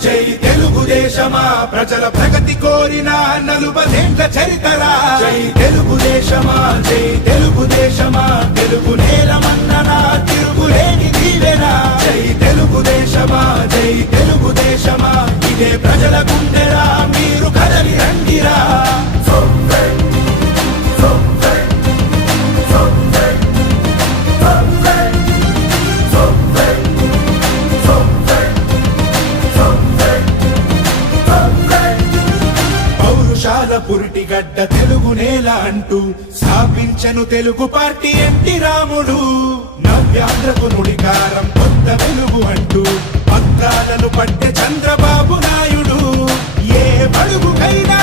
జై తెలుగుదేశమా ప్రజల ప్రగతి కోరిన 40 చరితరా జై తెలుగుదేశమా జై తెలుగుదేశమా తెలుగు నేలమన్ననా తిరుగులేని దీవెనా జై తెలుగుదేశమా జై తెలుగుదేశమా ఇదే ప్రజల గుండెరా మీరు కదలి రండిరా పురిటిగడ్డ తెలుగు నేల అంటూ స్థాపించను తెలుగు పార్టీ ఎన్టీ రాముడు నవ్యాంధ్రకు నుడికారం కొత్త వెలుగు అంటూ పక్కాలను పట్టె చంద్రబాబు నాయుడు ఏ బడుగుకైనా